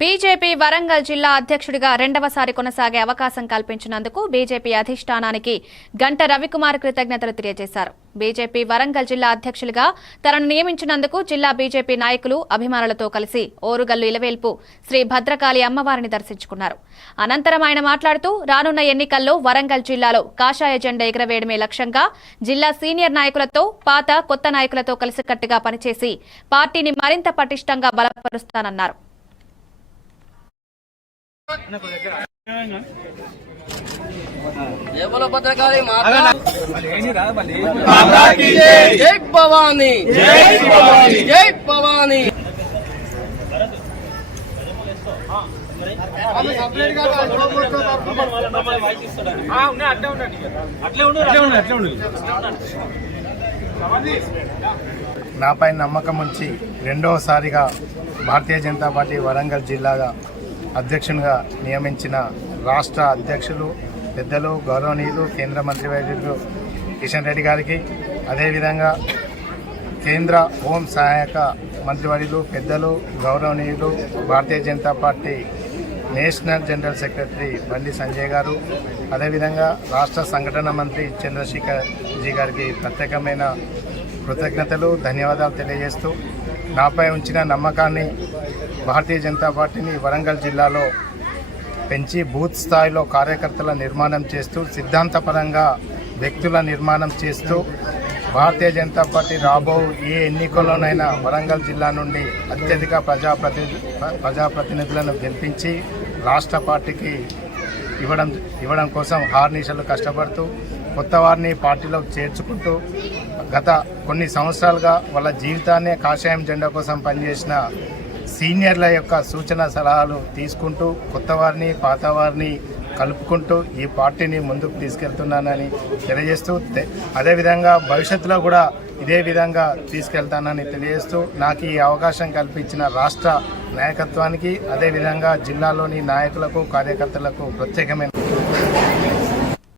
BJP Warangal జిల్లా అధ్యక్షుడిగా రెండవసారి కొనసాగే అవకాశం కల్పించినందుకు బీజేపీ అధిష్టానానికి గంట రవికుమార్ కృతజ్ఞతలు తెలియజేశారు. బీజేపీ వరంగల్ జిల్లా అధ్యక్షులుగా తనను నియమించినందుకు జిల్లా బీజేపీ నాయకులు అభిమానులతో కలిసి ఓరుగల్లు ఇలవేల్పు శ్రీ భద్రకాళి అమ్మవారిని దర్శించుకున్నారు. అనంతరం ఆయన మాట్లాడుతూ రానున్న ఎన్నికల్లో వరంగల్ జిల్లాలో కాషాయ జెండా ఎగురవేయడమే లక్ష్యంగా జిల్లా సీనియర్ నాయకులతో పాత కొత్త నాయకులతో కలిసికట్టుగా పనిచేసి పార్టీని మరింత పటిష్టంగా బలపరుస్తానన్నారు. जय बोलो भद्रकाली माता की जय भवानी जय भवानी जय भवानी నాపై నమ్మకం ఉంచి రెండవసారిగా భారతీయ జనతా పార్టీ వరంగల్ జిల్లాగా అధ్యక్షునిగా నియమించిన రాష్ట్ర అధ్యక్షులు పెద్దలు గౌరవనీయులు కేంద్ర మంత్రివర్యులు కిషన్ రెడ్డి గారికి, అదేవిధంగా కేంద్ర హోం సహాయక మంత్రివర్యులు పెద్దలు గౌరవనీయులు Bharatiya Janata party national general secretary Bandi Sanjay గారు, అదేవిధంగా రాష్ట్ర సంఘటన మంత్రి చంద్రశేఖర్ జీ గారికి ప్రత్యేకమైన కృతజ్ఞతలు, ధన్యవాదాలు తెలియజేస్తూ నాపై ఉంచిన నమ్మకాన్ని భారతీయ జనతా పార్టీని వరంగల్ జిల్లాలో పెంచి బూత్ స్థాయిలో కార్యకర్తల నిర్మాణం చేస్తూ సిద్ధాంతపరంగా వ్యక్తుల నిర్మాణం చేస్తూ భారతీయ జనతా పార్టీ రాబో ఏ ఎన్నికల్లోనైనా వరంగల్ జిల్లా నుండి అత్యధిక ప్రజాప్రతినిధులను గెలిపించి రాష్ట్ర పార్టీకి ఇవ్వడం కోసం హార్నిషలు కష్టపడుతూ కొత్త వారిని పార్టీలోకి చేర్చుకుంటూ గత కొన్ని సంవత్సరాలుగా వాళ్ళ జీవితాన్నే కాషాయం జెండా కోసం పనిచేసిన సీనియర్ల యొక్క సూచన సలహాలు తీసుకుంటూ కొత్త వారిని పాత వారిని కలుపుకుంటూ ఈ పార్టీని ముందుకు తీసుకెళ్తున్నానని తెలియజేస్తూ, అదేవిధంగా భవిష్యత్తులో కూడా ఇదే విధంగా తీసుకెళ్తానని తెలియజేస్తూ నాకు ఈ అవకాశం కల్పించిన రాష్ట్ర నాయకత్వానికి, అదేవిధంగా జిల్లాలోని నాయకులకు కార్యకర్తలకు ప్రత్యేకమైన